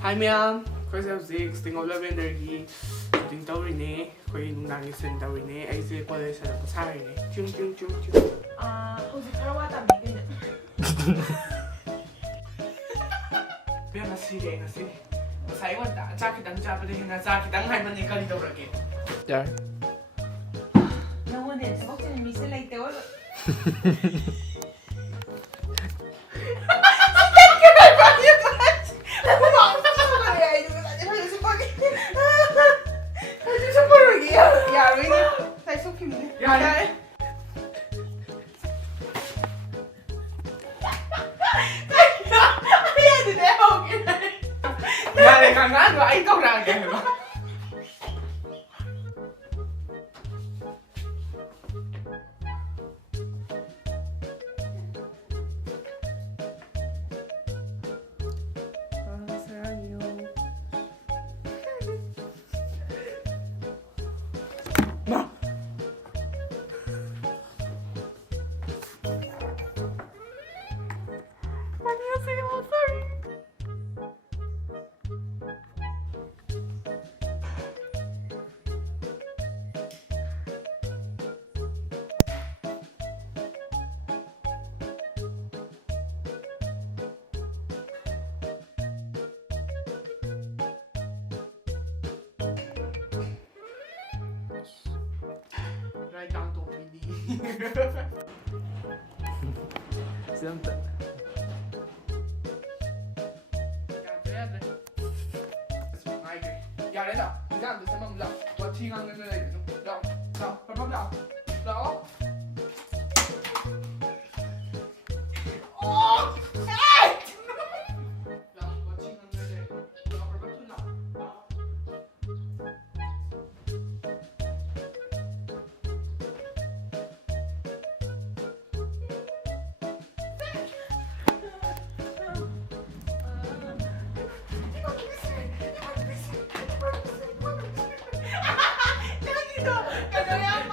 하면 그래서 hꯧꯖꯤꯛ Sting of Lavenderꯒꯤ 슈팅 ꯇꯧꯔꯤꯅꯦ ꯑꯩꯈꯣꯏ ꯅꯨꯡꯗꯥꯡꯒꯤ ꯁꯤꯟ ꯇꯧꯔꯤꯅꯦ ꯑꯩꯁꯦ ꯀꯣꯂꯦꯖ ꯆꯠꯄ ꯁꯥꯔꯤꯅꯦ ꯆꯨꯝ ꯍꯧꯖꯤꯛ ꯈꯔ ꯋꯥ ꯇꯝꯃꯤ ꯀꯩꯅꯣ 그냥 ngasi ngasi masai wanta cha kitang chabade hina cha kitang haimani kari tawrage yar 너원에 저벅지는 미술 라이트 올 야, 내가 강한 거 아이 동그랗게 해봐. 사랑해요. 마. 안녕하세요. sorry. Right down to PD. Senta. 야, 레나, 이 사람들 세명 나. 와, 팅한 거 내가 좀. 나, 빨리 나. 나. 그냥